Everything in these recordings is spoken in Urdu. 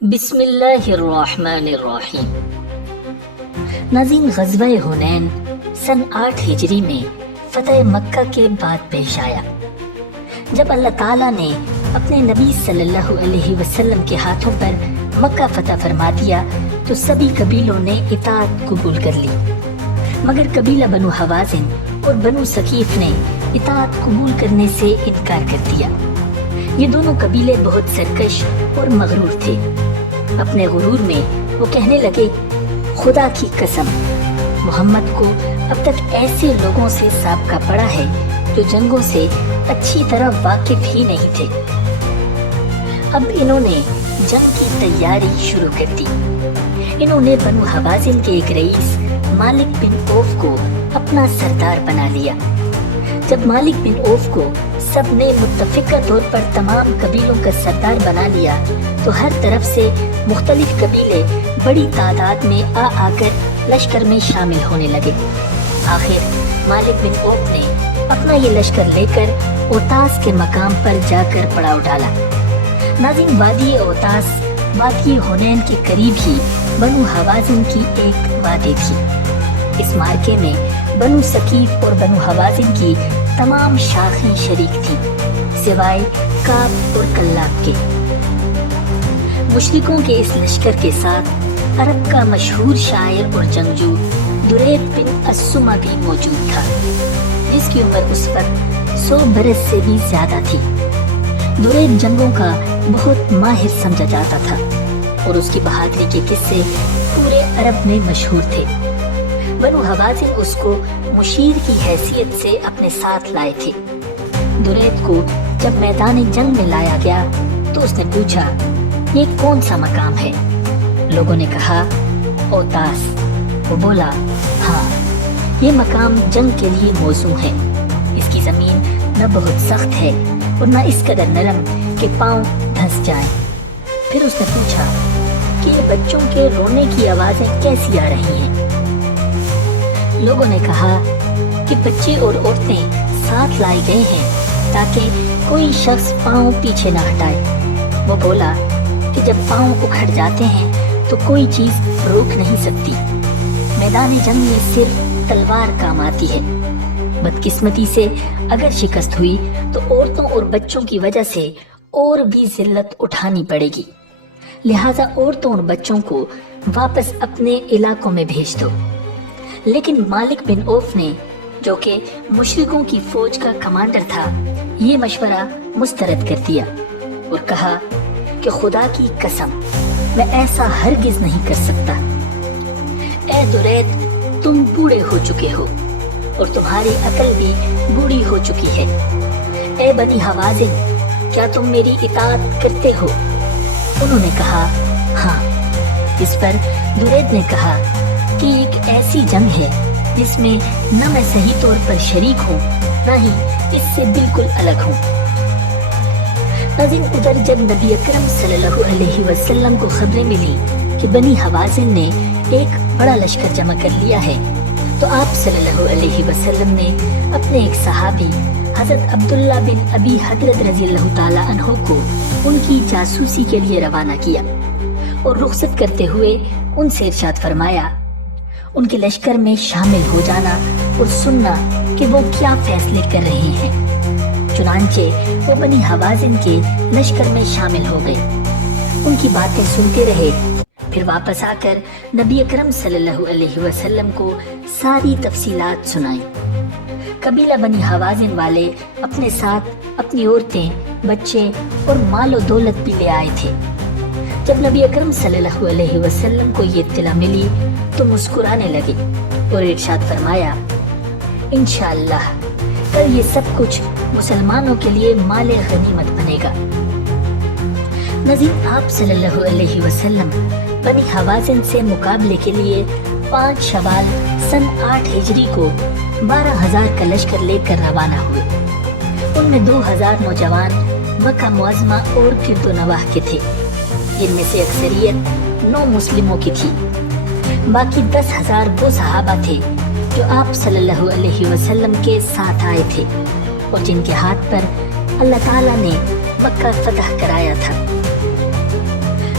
بسم اللہ الرحمن الرحیم۔ ناظرین، غزوہ حنین سن 8 ہجری میں فتح مکہ کے بعد پیش آیا، جب اللہ تعالیٰ نے اپنے نبی صلی اللہ علیہ وسلم کے ہاتھوں پر مکہ فتح فرما دیا تو سبھی قبیلوں نے اطاعت قبول کر لی، مگر قبیلہ بنو حوازن اور بنو ثقیف نے اطاعت قبول کرنے سے انکار کر دیا۔ یہ دونوں قبیلے بہت سرکش اور مغرور تھے۔ اپنے غرور میں وہ کہنے لگے، خدا کی قسم، محمد کو اب تک ایسے لوگوں سے سابقہ پڑا ہے جو جنگوں سے اچھی طرح واقف ہی نہیں تھے۔ اب انہوں نے جنگ کی تیاری شروع کر دی۔ انہوں نے بنو حوازن کے ایک رئیس مالک بن اوف کو اپنا سردار بنا لیا۔ جب مالک بن اوف کو سب نے متفقہ طور پر تمام قبیلوں کا سردار بنا لیا تو ہر طرف سے مختلف قبیلے بڑی تعداد میں آ کر لشکر میں شامل ہونے لگے۔ آخر مالک بن اوف نے اپنا یہ لشکر لے کر اوتاس کے مقام پر جا کر پڑاؤ ڈالا۔ ناظرین، وادی اوتاس وادی حنین کے قریب ہی بنو حوازن کی ایک وادی تھی۔ اس مارکے میں بنو ثقیف اور بنو حوازن کی تمام شاخیں شریک تھی، سوائے کعب اور کلاب کے۔ مشرکوں کے اس لشکر کے ساتھ عرب کا مشہور شاعر اور جنگجو درید بن السمہ بھی موجود تھا، جس کی عمر اس وقت 100 برس سے بھی زیادہ تھی۔ درید جنگوں کا بہت ماہر سمجھا جاتا تھا اور اس کی بہادری کے قصے پورے عرب میں مشہور تھے۔ بنو حوازن اس کو مشیر کی حیثیت سے اپنے ساتھ لائے تھے۔ درید کو جب میدان جنگ میں لایا گیا تو اس نے پوچھا، یہ کون سا مقام ہے؟ لوگوں نے کہا، اوتاس۔ وہ بولا، ہاں، یہ مقام جنگ کے لیے موزوں ہے۔ اس کی زمین نہ بہت سخت ہے اور نہ اس قدر نرم کہ پاؤں دھنس جائیں۔ پھر اس نے پوچھا کہ یہ بچوں کے رونے کی آوازیں کیسی آ رہی ہیں؟ لوگوں نے کہا کہ بچے اور عورتیں ساتھ لائے گئے ہیں تاکہ کوئی شخص پاؤں پیچھے نہ ہٹائے۔ وہ بولا کہ جب پاؤں اکھڑ جاتے ہیں تو کوئی چیز روک نہیں سکتی۔ میدان جنگ میں صرف تلوار کام آتی ہے۔ بدقسمتی سے اگر شکست ہوئی تو عورتوں اور بچوں کی وجہ سے اور بھی ذلت اٹھانی پڑے گی، لہٰذا عورتوں اور بچوں کو واپس اپنے علاقوں میں بھیج دو۔ لیکن مالک بن اوف نے، جو کہ مشرکوں کی فوج کا کمانڈر تھا، یہ مشورہ مسترد کر دیا اور کہا کہ خدا کی قسم، میں ایسا ہرگز نہیں کر سکتا۔ اے درید، تم بوڑھے ہو چکے ہو اور تمہاری عقل بھی بوڑھی ہو چکی ہے۔ اے بنی حوازن، کیا تم میری اطاعت کرتے ہو؟ انہوں نے کہا، ہاں۔ اس پر درید نے کہا کہ ایک ایسی جنگ ہے جس میں نہ میں صحیح طور پر شریک ہوں، نہ ہی اس سے بالکل الگ ہوں۔ ناظرین، ادھر جب نبی اکرم صلی اللہ علیہ وسلم کو خبریں ملی کہ بنی حوازن نے ایک بڑا لشکر جمع کر لیا ہے تو آپ صلی اللہ علیہ وسلم نے اپنے ایک صحابی حضرت عبداللہ بن ابی حضرت رضی اللہ تعالیٰ عنہ کو ان کی جاسوسی کے لیے روانہ کیا اور رخصت کرتے ہوئے ان سے ارشاد فرمایا، ان کے لشکر میں شامل ہو جانا اور سننا کہ وہ کیا فیصلے کر رہے ہیں۔ چنانچہ وہ بنی حوازن کے لشکر میں شامل ہو گئے، ان کی باتیں سنتے رہے، پھر واپس آ کر نبی اکرم صلی اللہ علیہ وسلم کو ساری تفصیلات سنائیں۔ قبیلہ بنی حوازن والے اپنے ساتھ اپنی عورتیں، بچے اور مال و دولت بھی لے آئے تھے۔ جب نبی اکرم صلی اللہ علیہ وسلم کو یہ اطلاع ملی تو مسکرانے لگے اور ارشاد فرمایا، انشاءاللہ کل یہ سب کچھ مسلمانوں کے لیے مال غنیمت بنے گا۔ ناظرین، آپ صلی اللہ علیہ وسلم بنی حوازن سے مقابلے کے لیے 5 شوال سن 8 ہجری کو 12,000 کا لشکر لے کر روانہ ہوئے۔ ان میں 2,000 نوجوان مکہ معظمہ اور گرد و نواح کے تھے، جن میں سے اکثریت 9 مسلموں کی تھی۔ باقی 10,000 وہ صحابہ تھے جو آپ صلی اللہ علیہ وسلم کے ساتھ آئے تھے اور جن کے ہاتھ پر اللہ تعالیٰ نے مکہ فتح کرایا تھا۔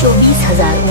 24,000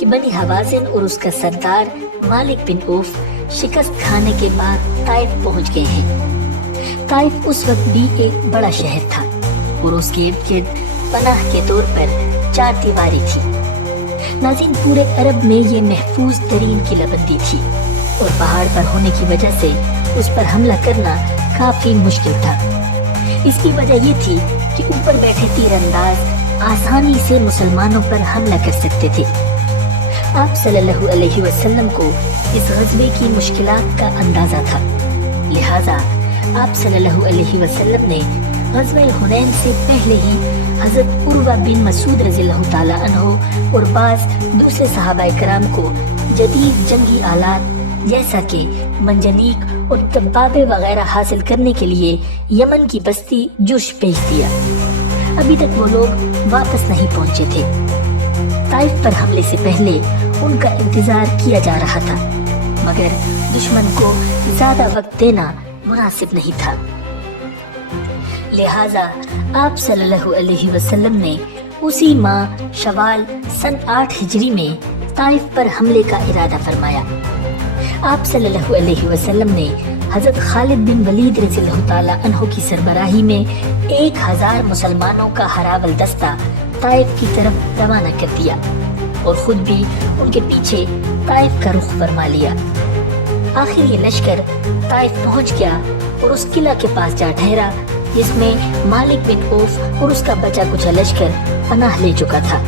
کہ بنی حوازن اور اس کا سردار مالک بن اوف شکست کھانے کے بعد طائف پہنچ گئے ہیں۔ طائف اس وقت بھی ایک بڑا شہر تھا اور اس کے ارد گرد پناہ کے طور پر 4 دیواری تھی۔ ناظرین، پورے عرب میں یہ محفوظ ترین قلعہ بندی تھی اور پہاڑ پر ہونے کی وجہ سے اس پر حملہ کرنا کافی مشکل تھا۔ اس کی وجہ یہ تھی کہ اوپر بیٹھے تیر انداز آسانی سے مسلمانوں پر حملہ کر سکتے تھے۔ آپ صلی اللہ علیہ وسلم کو اس غزوے کی مشکلات کا اندازہ تھا، لہٰذا آپ صلی اللہ علیہ وسلم نے غزوہ حنین سے پہلے ہی حضرت عروہ بن مسعود رضی اللہ تعالیٰ عنہ اور بعض دوسرے صحابہ کرام کو جدید جنگی آلات جیسا کہ منجنیق اور دبابے وغیرہ حاصل کرنے کے لیے یمن کی بستی جوش بھیج دیا۔ ابھی تک وہ لوگ واپس نہیں پہنچے تھے۔ طائف پر حملے سے پہلے ان کا انتظار کیا جا رہا تھا، مگر دشمن کو زیادہ وقت دینا مناسب نہیں تھا، لہٰذا آپ صلی اللہ علیہ وسلم نے اسی ماہ شوال سن 8 ہجری میں طائف پر حملے کا ارادہ فرمایا۔ آپ صلی اللہ علیہ وسلم نے حضرت خالد بن ولید رضی اللہ تعالیٰ عنہ کی سربراہی میں 1000 مسلمانوں کا ہراول دستہ طائف کی طرف روانہ کر دیا اور خود بھی ان کے پیچھے طائف کا رخ فرما لیا۔ آخر یہ لشکر طائف پہنچ گیا اور اس قلعہ کے پاس جا ٹھہرا جس میں مالک بن اوف اور اس کا بچا کچا لشکر پناہ لے چکا تھا۔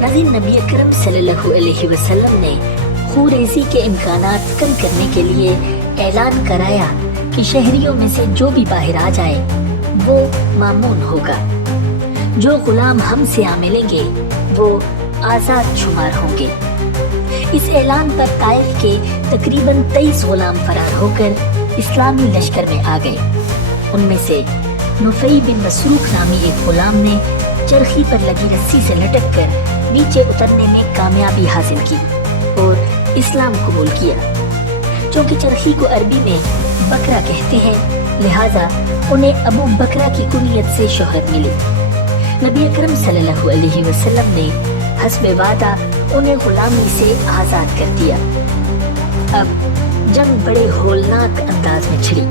ناظرین، نبی اکرم صلی اللہ علیہ وسلم نے خوریزی کے امکانات کم کرنے کے لیے اعلان کرایا کہ شہریوں میں سے جو بھی باہر آ جائے وہ مامون ہوگا۔ جو غلام ہم سے آ ملیں گے وہ آزاد شمار ہوں گے۔ اس اعلان پر طائف کے تقریباً 23 غلام فرار ہو کر اسلامی لشکر میں آ گئے۔ ان میں سے نفی بن مسروق نامی ایک غلام نے چرخی پر لگی رسی سے لٹک کر نیچے اترنے میں کامیابی حاصل کی اور اسلام قبول کیا۔ چونکہ چرخی کو عربی میں بکرا کہتے ہیں، لہٰذا انہیں ابو بکرا کی کنیت سے شہرت ملی۔ نبی اکرم صلی اللہ علیہ وسلم نے حسب وعدہ انہیں غلامی سے آزاد کر دیا۔ اب جنگ بڑے ہولناک انداز میں چھڑی۔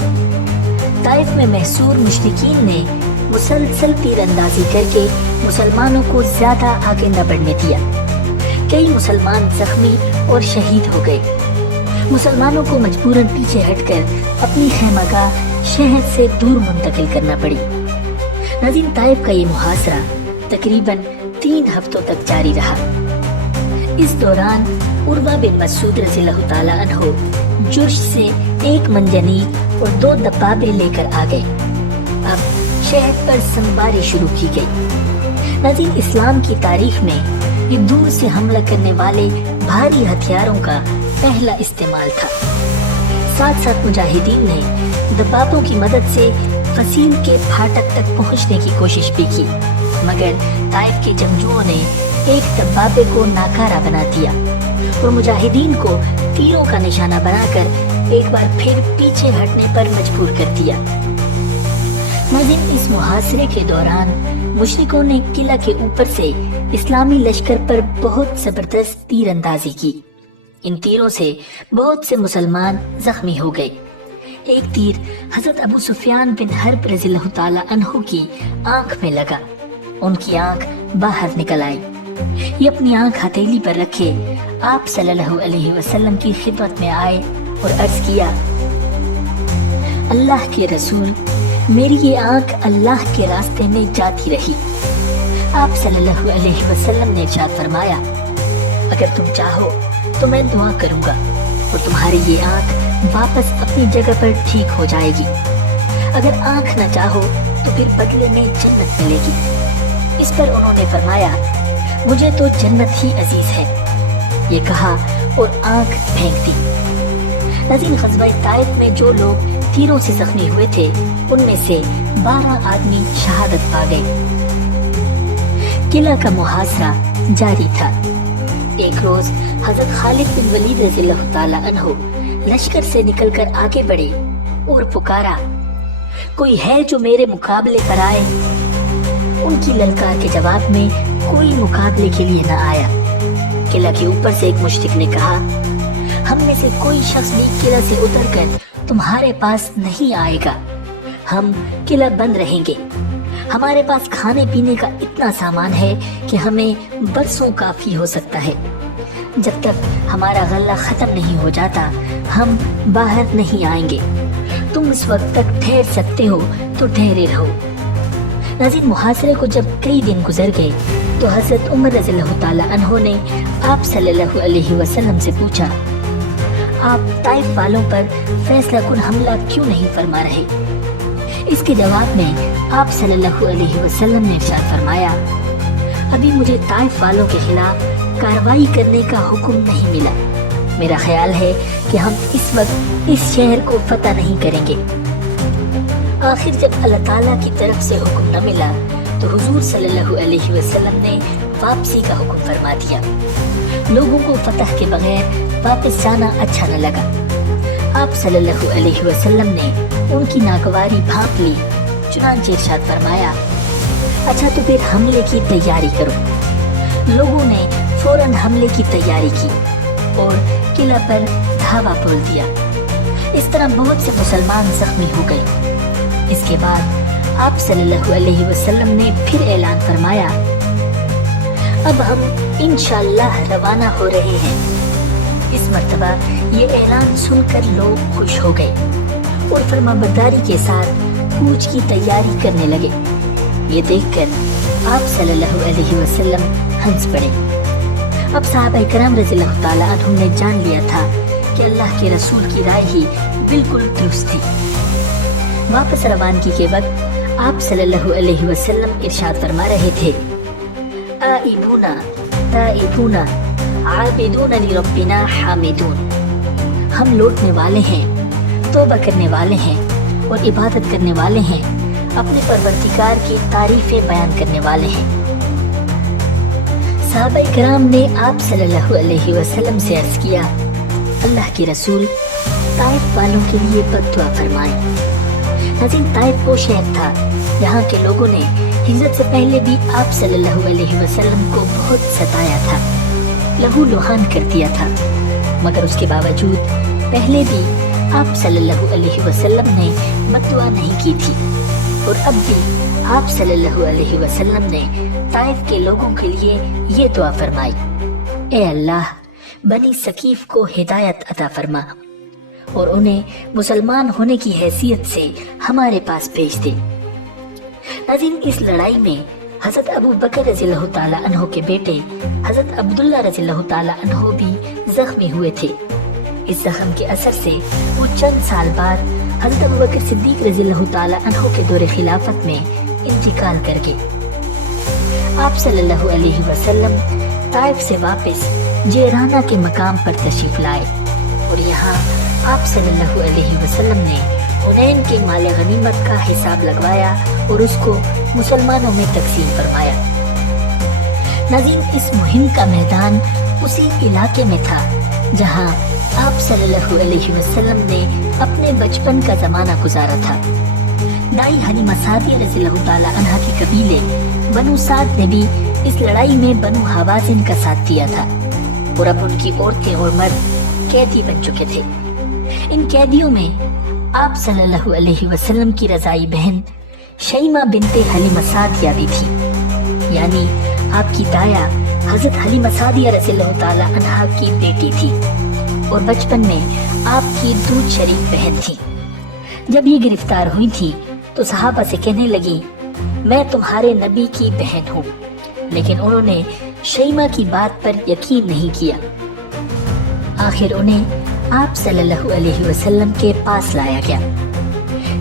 طائف میں محصور مشرکین نے مسلسل تیر اندازی کر کے مسلمانوں کو زیادہ آگے نہ بڑھنے دیا۔ کئی مسلمان زخمی اور شہید ہو گئے۔ مسلمانوں کو مجبوراً پیچھے ہٹ کر اپنی خیمہ گاہ شہر سے دور منتقل کرنا پڑی۔ ناظرین، طائف کا یہ محاصرہ تقریباً 3 ہفتوں تک جاری رہا۔ اس دوران عروہ بن مسعود رضی اللہ تعالیٰ عنہ جرش سے 1 منجنیق اور 2 دبابے لے کر آ گئے۔ اب شہر پر سنباری شروع کی گئی۔ ناظرین، اسلام کی تاریخ میں یہ دور سے حملہ کرنے والے بھاری ہتھیاروں کا پہلا استعمال تھا۔ ساتھ ساتھ مجاہدین نے دبابوں کی مدد سے فصیل کے پھاٹک تک پہنچنے کی کوشش بھی کی، مگر طائف کے جنگجوؤں نے ایک دبابے کو ناکارہ بنا دیا اور مجاہدین کو تیروں کا نشانہ بنا کر ایک بار پھر پیچھے ہٹنے پر مجبور کر دیا۔ ناظرین، اس محاصرے کے دوران مشرکوں نے قلعہ کے اوپر سے اسلامی لشکر پر بہت زبردست تیر اندازی کی۔ ان تیروں سے بہت سے مسلمان زخمی ہو گئے۔ ایک تیر حضرت ابو سفیان بن حرب رضی اللہ تعالیٰ عنہ کی آنکھ میں لگا۔ ان کی آنکھ باہر نکل آئی۔ یہ اپنی آنکھ ہتھیلی پر رکھے آپ صلی اللہ علیہ وسلم کی خدمت میں آئے اور عرض کیا، اللہ کے رسول، میری یہ آنکھ اللہ کے راستے میں جاتی رہی۔ آپ صلی اللہ علیہ وسلم نے ارشاد فرمایا، اگر تم چاہو تو میں دعا کروں گا اور تمہاری یہ آنکھ واپس اپنی جگہ پر ٹھیک ہو جائے گی۔ اگر آنکھ نہ چاہو تو پھر بدلے میں جنت ملے گی۔ اس پر انہوں نے فرمایا، مجھے تو جنت ہی عزیز ہے۔ یہ کہا اور آنکھ پھینک دی۔ ناظرین، غزوہ طائف میں جو لوگ تیروں سے زخمی ہوئے تھے ان میں سے 12 آدمی شہادت پا گئے۔ قلعہ کا محاصرہ جاری تھا۔ ایک روز حضرت خالد بن ولید رضی اللہ تعالیٰ عنہ لشکر سے نکل کر آگے بڑھے اور پکارا، کوئی ہے جو میرے مقابلے پر آئے؟ ان کی للکار کے جواب میں کوئی مقابلے کے لیے نہ آیا۔ قلعہ کے اوپر سے ایک مشرک نے کہا، ہم میں سے کوئی شخص بھی قلعہ سے اتر کر تمہارے پاس نہیں آئے گا، ہم قلعہ بند رہیں گے، ہمارے پاس کھانے پینے کا اتنا سامان ہے کہ ہمیں برسوں کافی ہو سکتا ہے، جب تک ہمارا غلہ ختم نہیں ہو جاتا ہم باہر نہیں آئیں گے، تم اس وقت تک ٹھہر سکتے ہو تو ٹھہرے رہو۔ ناظرین، محاصرے کو جب کئی دن گزر گئے تو حضرت عمر رضی اللہ تعالی عنہ نے آپ صلی اللہ علیہ وسلم سے پوچھا، آپ طائف والوں پر فیصلہ کن حملہ کیوں نہیں فرما رہے؟ اس کے جواب میں آپ صلی اللہ علیہ وسلم نے ارشاد فرمایا، ابھی مجھے طائف والوں کے خلاف کارروائی کرنے کا حکم نہیں ملا، میرا خیال ہے کہ ہم اس وقت اس شہر کو فتح نہیں کریں گے۔ آخر جب اللہ تعالیٰ کی طرف سے حکم نہ ملا تو حضور صلی اللہ علیہ وسلم نے واپسی کا حکم فرما دیا۔ لوگوں کو فتح کے بغیر واپس جانا اچھا نہ لگا۔ آپ صلی اللہ علیہ وسلم نے ان کی ناگواری بھانپ لی، چنانچہ ارشاد فرمایا، اچھا تو پھر حملے کی تیاری کرو۔ لوگوں نے فوراً حملے کی تیاری کی اور قلعہ پر دھاوا بول دیا۔ اس طرح بہت سے مسلمان زخمی ہو گئے۔ اس کے بعد آپ صلی اللہ علیہ وسلم نے پھر اعلان فرمایا، اب ہم انشاءاللہ روانہ ہو رہے ہیں۔ اس مرتبہ یہ اعلان سن کر لوگ خوش ہو گئے اور فرما برداری کے ساتھ کوچ کی تیاری کرنے لگے۔ یہ دیکھ کر آپ صلی اللہ علیہ وسلم ہنس پڑے۔ اب صحابہ کرام رضی اللہ تعالی عنہم نے جان لیا تھا کہ اللہ کے رسول کی رائے ہی بالکل درست تھی۔ واپس روانگی کے وقت آپ صلی اللہ علیہ وسلم ارشاد فرما رہے تھے، آئبون تائبون عابدون لربنا حامدون، ہم لوٹنے والے ہیں، توبہ کرنے والے ہیں اور عبادت کرنے والے ہیں، اپنے پروردگار کی تعریفیں بیان کرنے والے ہیں۔ صحابہ کرام نے آپ صلی اللہ علیہ وسلم سے عرض کیا، اللہ کے رسول طائف والوں کے لیے بد دعا فرمائیں۔ ناظرین، طائف وہ شہر تھا جہاں کے لوگوں نے ہجرت سے پہلے بھی آپ صلی اللہ علیہ وسلم کو بہت ستایا تھا، لہو لہان کر دیا تھا، مگر اس کے باوجود پہلے بھی آپ صلی اللہ علیہ وسلم نے بد دعا نہیں کی تھی، اور اب بھی آپ صلی اللہ علیہ وسلم نے طائف کے لوگوں کے لیے یہ دعا فرمائی، اے اللہ بنی ثقیف کو ہدایت عطا فرما اور انہیں مسلمان ہونے کی حیثیت سے ہمارے پاس بھیج دے۔ ناظرین، اس لڑائی میں حضرت ابو بکر رضی اللہ تعالی عنہ کے بیٹے حضرت عبداللہ رضی اللہ تعالی عنہ بھی زخمی ہوئے تھے۔ اس زخم کے اثر سے وہ چند سال بعد حضرت ابو بکر صدیق رضی اللہ تعالی عنہ کے دور خلافت میں انتقال کر گئے۔ آپ صلی اللہ علیہ وسلم طائف سے واپس جیرانہ کے مقام پر تشریف لائے اور یہاں آپ صلی اللہ علیہ وسلم نے حنین کے مال غنیمت کا حساب لگوایا اور اس کو مسلمانوں میں تقسیم فرمایا۔ ناظرین، اس مہم کا میدان اسی علاقے میں تھا جہاں آپ صلی اللہ علیہ وسلم نے اپنے بچپن کا زمانہ گزارا تھا۔ دائی حلیمہ سعدیہ رضی اللہ تعالی عنہا کے قبیلے بنو سعد نے بھی اس لڑائی میں بنو حوازن کا ساتھ دیا تھا اور اب ان کی عورتیں اور مرد قیدی بن چکے تھے۔ ان قیدیوں میں آپ صلی اللہ علیہ وسلم کی رضائی بہن شیمہ بنت حلیمہ سعدیہ بھی تھی، یعنی آپ کی دایا حضرت حلیمہ سعدیہ رضی اللہ تعالی عنہا کی بیٹی تھی اور بچپن میں آپ کی دودھ شریف بہن تھی۔ جب یہ گرفتار ہوئی تھی تو صحابہ سے کہنے لگی، میں تمہارے نبی کی بہن ہوں، لیکن انہوں نے شیمہ کی بات پر یقین نہیں کیا۔ آخر انہیں آپ صلی اللہ علیہ وسلم کے پاس لایا گیا۔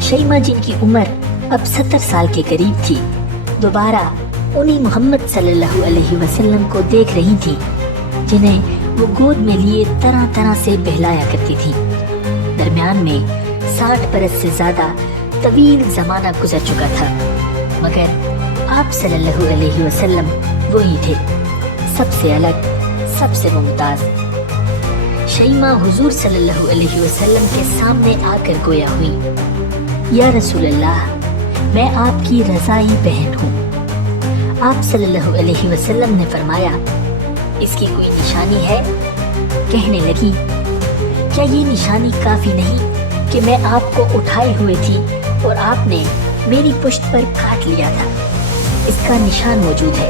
شیمہ، جن کی عمر اب 70 سال کے قریب تھی، دوبارہ انہی محمد صلی اللہ علیہ وسلم کو دیکھ رہی تھی جنہیں وہ گود میں لیے طرح طرح سے بہلایا کرتی تھی۔ درمیان میں 60 برس سے زیادہ طویل زمانہ گزر چکا تھا، مگر آپ صلی اللہ علیہ وسلم وہی تھے، سب سے الگ، سب سے ممتاز۔ شیمہ حضور صلی اللہ علیہ وسلم کے سامنے آ کر گویا ہوئی، یا رسول اللہ، میں آپ کی رضائی بہن ہوں۔ آپ صلی اللہ علیہ وسلم نے فرمایا، اس کی کوئی نشانی ہے؟ کہنے لگی کیا یہ نشانی کافی نہیں کہ میں آپ کو اٹھائے ہوئے تھی اور آپ نے میری پشت پر کاٹ لیا تھا؟ اس کا نشان موجود ہے۔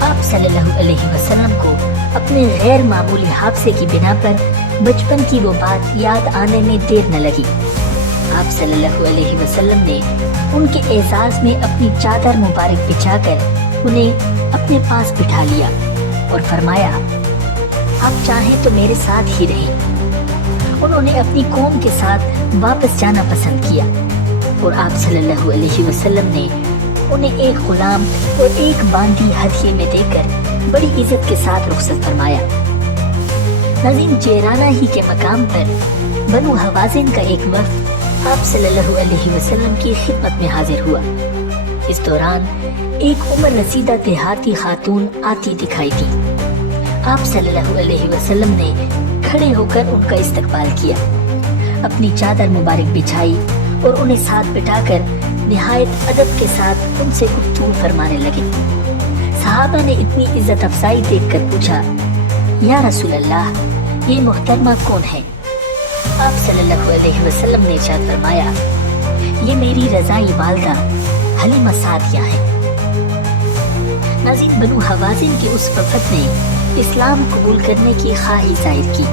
آپ صلی اللہ علیہ وسلم کو اپنے غیر معمولی حادثے کی بنا پر بچپن کی وہ بات یاد آنے میں دیر نہ لگی۔ آپ صلی اللہ علیہ وسلم نے ان کے اعزاز میں اپنی چادر مبارک بچھا کر انہیں اپنے پاس بٹھا لیا اور فرمایا آپ چاہیں تو میرے ساتھ ہی رہیں۔ انہوں نے اپنی قوم کے ساتھ واپس جانا پسند کیا اور آپ صلی اللہ علیہ وسلم نے انہیں ایک غلام اور ایک باندی ہدیے میں دے کر بڑی عزت کے ساتھ رخصت فرمایا۔ ناظرین، جیرانہ ہی کے مقام پر بنو حوازن کا ایک وفد آپ صلی اللہ علیہ وسلم کی خدمت میں حاضر ہوا۔ اس دوران ایک عمر رسیدہ دیہاتی خاتون آتی دکھائی دی۔ آپ صلی اللہ علیہ وسلم نے کھڑے ہو کر ان کا استقبال کیا، اپنی چادر مبارک بچھائی اور انہیں ساتھ بٹھا کر نہایت ادب کے ساتھ ان سے گفتگو فرمانے لگے۔ صحابہ نے اتنی عزت افزائی دیکھ کر پوچھا یا رسول اللہ، یہ محترمہ کون ہے؟ آپ صلی اللہ علیہ وسلم نے ارشاد فرمایا یہ میری رضائی والدہ حلیمہ سعدیہ ہے۔ ناظرین، بنو حوازن کے اس وفد نے اسلام قبول کرنے کی خواہی ظاہر کی۔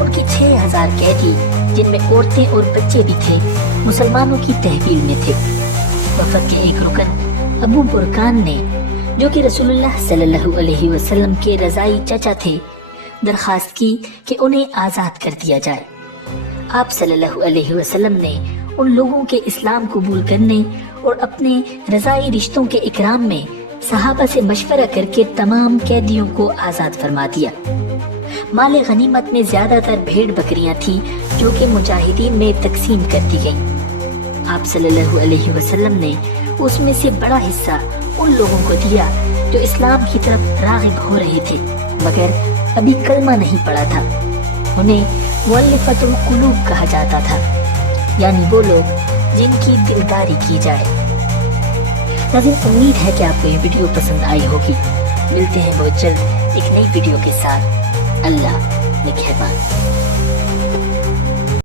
ان کے 6000 قیدی، جن میں عورتیں اور بچے بھی تھے، مسلمانوں کی تحویل میں تھے۔ وفد کے ایک رکن ابو برکان نے، جو کہ رسول اللہ صلی اللہ علیہ وسلم کے رضائی چچا تھے، درخواست کی کہ انہیں آزاد کر دیا جائے۔ آپ صلی اللہ علیہ وسلم نے ان لوگوں کے اسلام قبول کرنے اور اپنے رضائی رشتوں کے اکرام میں صحابہ سے مشورہ کر کے تمام قیدیوں کو آزاد فرما دیا۔ مال غنیمت میں زیادہ تر بھیڑ بکریاں تھیں جو کہ مجاہدین میں تقسیم کر دی گئیں۔ آپ صلی اللہ علیہ وسلم نے اس میں سے بڑا حصہ ان لوگوں کو دیا جو اسلام کی طرف راغب ہو رہے تھے مگر ابھی کلمہ نہیں پڑا تھا۔ انہیں مؤلفۃ القلوب کہا جاتا تھا، یعنی وہ لوگ جن کی دلداری کی جائے۔ ناظرین، امید ہے کہ آپ کو یہ ویڈیو پسند آئی ہوگی۔ ملتے ہیں بہت جلد ایک نئی ویڈیو کے ساتھ۔ اللہ نگہبان۔